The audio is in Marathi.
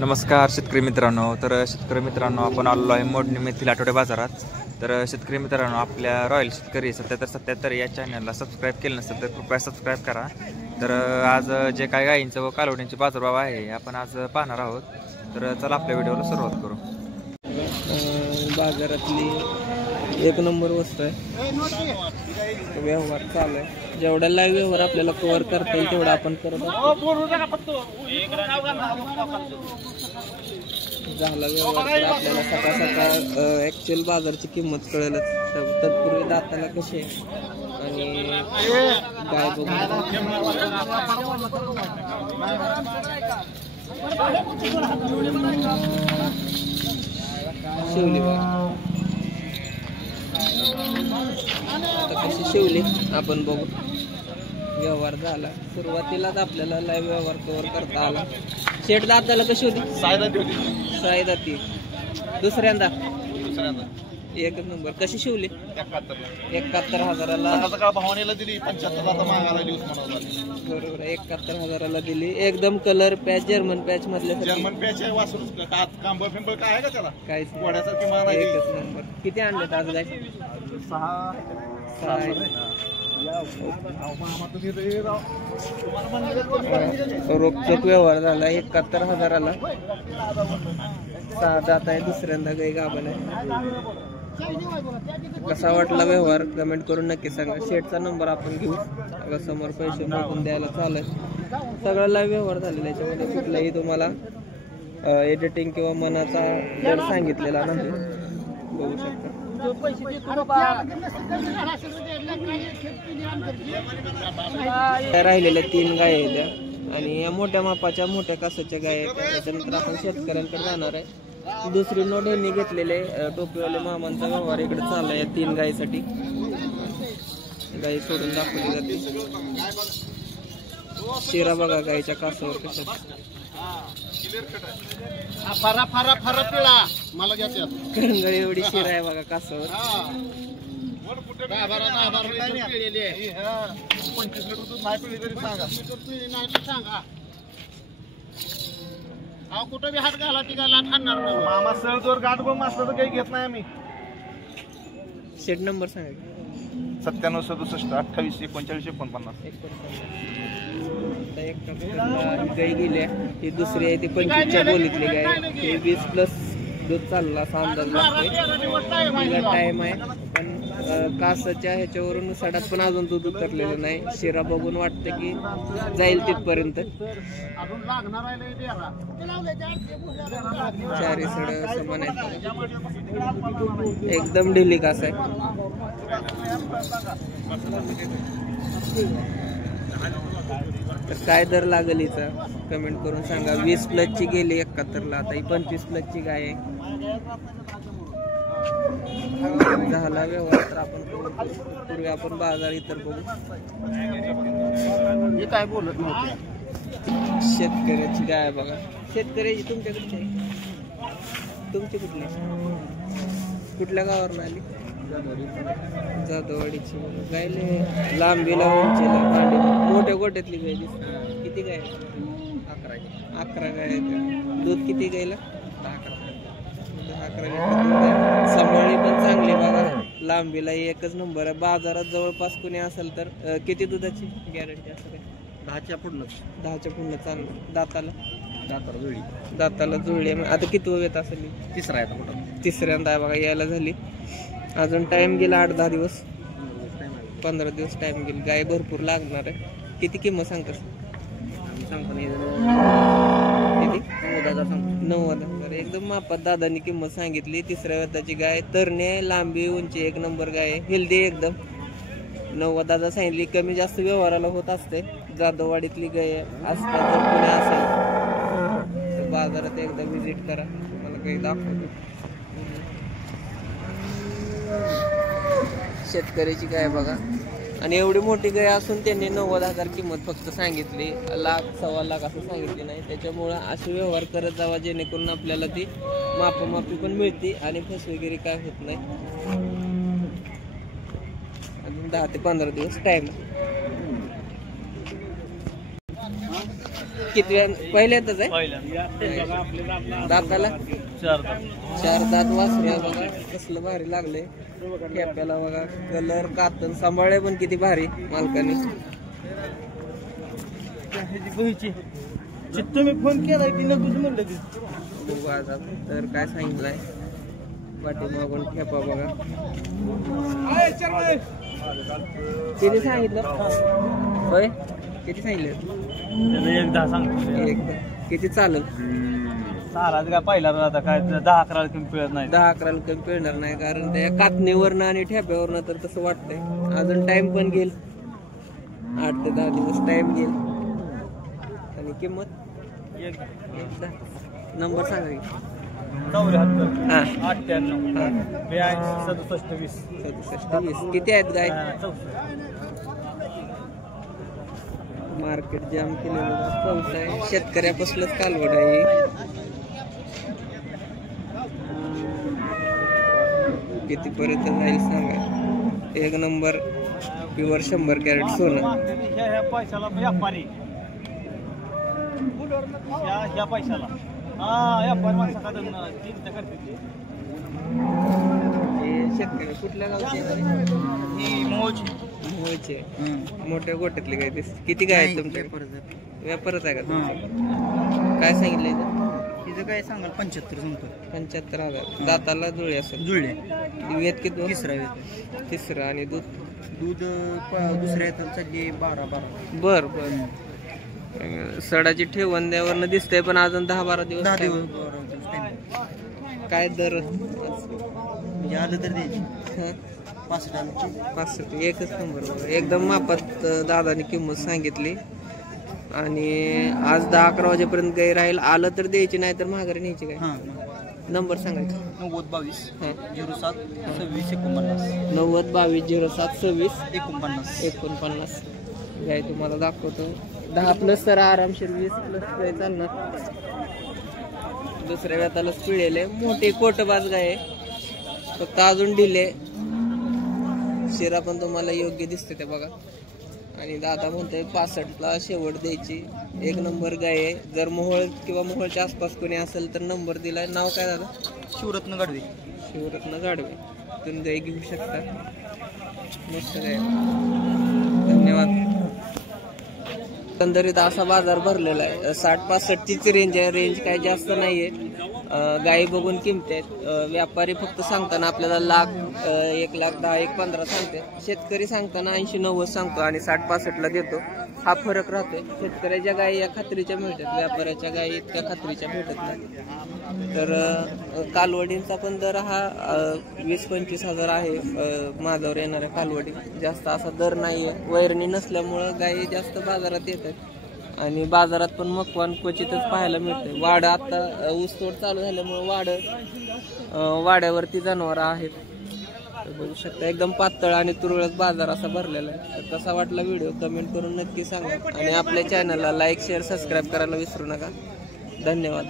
नमस्कार शेतकरी मित्रांनो. तर शेतकरी मित्रांनो, आपण आलेलो आहे मोडणी मेथील आठवडे बाजारात. तर शेतकरी मित्रांनो, आपल्या रॉयल शेतकरी 7777 या चॅनलला सबस्क्राईब केलं नसेल तर कृपया सबस्क्राईब करा. तर आज जे काय गायींचं व कालवडींचे बाजारभाव आहे आपण आज पाहणार आहोत. तर चला आपल्या व्हिडिओला सुरुवात करू. बाजारातली एक नंबर वस्तू आहे. व्यवहार चालू आहे. जेवढा लाईव्ह व्यवहार आपल्याला कव्हर करता येईल तेवढा आपण करत झाला व्यवहार तर आपल्याला सकाळ सकाळ ऍक्च्युअल बाजारची किंमत कळेलच. तत्पूर्वी दाताला कसे आणि गाय बघून शिवली बघा आता कशी शिवली आपण बघू. व्यवहार झाला. सुरुवातीलाच आपल्याला लाईव्ह व्यवहार कव्हर करता आला. शेट दाताला कशी होती? साई दाती. दुसऱ्यांदा एक नंबर. कशी शिवली? 71,000ला भावनेला दिली. 75,000 मागायला दिवस बरोबर. 71,000ला दिली. एकदम कलर पॅच जर्मन पॅच मधले. जर्मन पॅच आहे. वासरू कांबळ फिंबळ काय आहे का त्याला? काहीच गोड्यासारखी मान आहे. एकच नंबर. किती आणले आज गाय? 6. रोखचोक व्यवहार झाला. 71,000ला 6 दात आहे. दुसऱ्यांदा गाय गाभण आहे. कसा वाटला व्यवहार कमेंट करून नक्की सांगा. शेटचा नंबर आपण घेऊ. समोर पैसे मोजून द्यायला चालू आहे. सगळा लाईव्ह व्यवहार झालेला. याच्यामध्ये कुठलाही तुम्हाला एडिटिंग किंवा मनाचा दर सांगितलेला नाही. बघू शकता. राहिलेल्या 3 गाय आहेत त्या आणि या मोठ्या मापाच्या मोठ्या कासाच्या गाय आहेत. त्याच्यानंतर आपण शेतकऱ्यांकडे जाणार आहे. दुसरी नोट यांनी घेतलेले टोपीवाले मामांचा व्यवहार इकडे चालला या 3 गायीसाठी. गाई सोडून दाखवली जाते. शिरा बघा गायीच्या कासावर कशा करंगळी एवढी शिरा आहे बघा कासावर. 25 लिटर दूध नाही पिळी तरी सांगा. कुठं बी हात घाला ती गाला आणणार मामा. सळ जोर गाठ बघ मास्तर तर काही घेत नाही आम्ही. शेट नंबर सांगा. 97 67 28 39 49. गाय गेल्या. ही दुसरी आहे ती 25च्या बोलीतली गाय. ही 20+ दूध चालला असा अंदाज लागतोय. टाइम आहे पण कासाच्या ह्याच्यावरून सडात पण अजून दूध उतरलेलं नाही. शिरा बघून वाटतं की जाईल तिथपर्यंत. 4 सड समान आहेत. एकदम ढिली कास आहे. तर काय दर लागेल हिचा कमेंट करून सांगा. 20+ ची गेली 71ला. आता ही 25+ ची गाय आहे. झाला व्यवहार तर आपण पूर्वी आपण बाजार इतर बघू. हे काय बोलत नव्हते. शेतकऱ्याची गाय बघा. शेतकऱ्याची तुमच्याकडची आहे? तुमची कुठली? कुठल्या गावावरून आली? जाधववाडीची. गायले लांबीला उंचीला भांडी मोठ्या गोट्यातली गाय दिसते. किती गाय? 11 गाय आहेत. दूध किती गायला? 11 लिटर. सांभाळी पण चांगली बघा. लांबीला एकच नंबर आहे. बाजारात जवळपास कुणी असेल तर किती दुधाची गॅरंटी असेल? 10च्या पुढलं. 10च्या पुढलं चांगलं. दाताला दाताला जुळली. आता किती वेळ येत असेल? तिसरा आहे कुठं. तिसऱ्यांदा आहे बघा यायला झाली. अजून टाइम गेला 8-10 दिवस. 15 दिवस टाइम गेला. गाय भरपूर लागणार आहे. किती किंमत सांगतात? सांगतो नाही. किती? 90,000. एकदम मापात दादांनी किंमत सांगितली. तिसऱ्या वेताची गाय. तरणे लांबी उंची एक नंबर गाय. हेल्दी एकदम. 90,000 सांगितली. कमी जास्त व्यवहाराला होत असते. जाधववाडीतली गाय असतात. जर पुणे असेल तर बाजारात एकदा व्हिजिट करा. मला काही दाखवतो. शेतकऱ्याची गाय बघा. आणि एवढी मोठी गाय असून त्यांनी 90,000 किंमत फक्त सांगितली. 1,00,000 सव्वा लाख असं सांगितले नाही. त्याच्यामुळं असे व्यवहार करत जावा जेणेकरून आपल्याला ती मापी पण मिळते आणि फसवेगिरी काय होत नाही. अजून 10 ते 15 दिवस टाइम. किती पहिल्यातच आहे दाताला 4 दात वासरू आहे बघा. कसलं भारी लागले ठेप्याला बघा. कलर कातन सांभाळले पण किती भारी मालकाने. तुम्ही फोन केला की नगूच म्हणलं की तर काय सांगितलंय पाठीमागून ठेपा बघा. किती सांगितलं होय? किती सांगितलं? एकदा सांगतो एकदा किती चालेल? चालाच काय पहिला आता काय 10-11 कमी पिळत नाही. 10-11 कमी पिळणार नाही कारण त्या कातणीवरनं आणि ठेप्यावरनं तर तसं वाटतंय. अजून टाइम पण घेईल 8 ते 10 दिवस टाइम घेईल. आणि किंमत एकदा नंबर सांगा की. 74 हा 98 82 67 67 20. किती आहेत गाय? मार्केट जाम केलेलं पाऊस आहे. शेतकऱ्यापासूनच कालवड आहे. किती पर्यंत जाईल सांगा. 1 नंबर प्युअर 100 कॅरेट सोनं. ह्या पैशाला व्यापारी ह्या पैशाला व्यापारी माणसं चिंता करते. शेतकरी कुठल्या गावचे? ही मोज मोहचे मोठ्या गोट्यातले गाय दिसते. किती गाय आहेत तुमच्या? व्यापारच आहे का तुमचा? काय सांगितलंय तिचं काय सांगाल 75 सांगतो. 75,000. दाताला जुळे असेल. जुळले वेत किती? तिसरा आणि दूध दुसऱ्या येतात चालली 12. बर बर. सडाची ठेवंद्यावरनं दिसतंय पण अजून 10-12 दिवस. 10 दिवस काय दर म्हणजे आलं तर द्यायची 65. एकच नंबर बघा. एकदम मापात दादाने किंमत सांगितली. आणि आज 10-11 वाजेपर्यंत गाय राहील. आलं तर द्यायची नाही तर माघारी न्यायची काय? नंबर सांगायचा. 90 22 07 26 49. 90 22 07 26 49. 49 गाय तुम्हाला दाखवतो. 10+ तर आरामशीर 20+ गाय चालणार. दुसऱ्या व्यातालाच पिळेले मोठे कोटबाज गाय आहे. फक्त अजून ढिले. शिरा पण तुम्हाला योग्य दिसते ते बघा. आणि दादा म्हणतोय 65ला शेवट द्यायची. 1 नंबर गाय आहे. जर मोहोळ किंवा मोहोळच्या आसपास कोणी असेल तर नंबर दिलाय. नाव काय दादा? शिवरत्न गाडवे. शिवरत्न गाडवे. तुम्ही गाय घेऊ शकता. मस्त गाय. धन्यवाद. एकंदरीत असा बाजार भरलेला आहे. 60-65चीच रेंज आहे. रेंज काय जास्त नाहीये. गायी बघून किमती आहेत. व्यापारी फक्त सांगताना आपल्याला 1 लाख 10 1 15 सांगते. शेतकरी सांगताना 80-90 सांगतो आणि 60-65ला देतो. हा फरक राहतोय. शेतकऱ्याच्या गायी या खात्रीच्या मिळतात. व्यापाऱ्याच्या गायी इतक्या खात्रीच्या भेटत नाही. तर कालवडींचा पण दर हा 20-25 हजार आहे. माझ्यावर येणाऱ्या कालवडी जास्त असा दर नाहीये. वैरणी नसल्यामुळं गायी जास्त बाजारात येतात. आणि बाजारात पण मकवान क्वचितच पाहायला मिळते. वाड आता ऊसतोड चालू झाल्यामुळे वाड्यावरती जनावर आहेत. बघू शकता एकदम पातळ आणि तुरळक बाजार असा भरलेला आहे. तर कसा वाटला व्हिडिओ कमेंट करून नक्की सांगा. आणि आपल्या चॅनलला लाईक शेअर सबस्क्राईब करायला विसरू नका. धन्यवाद.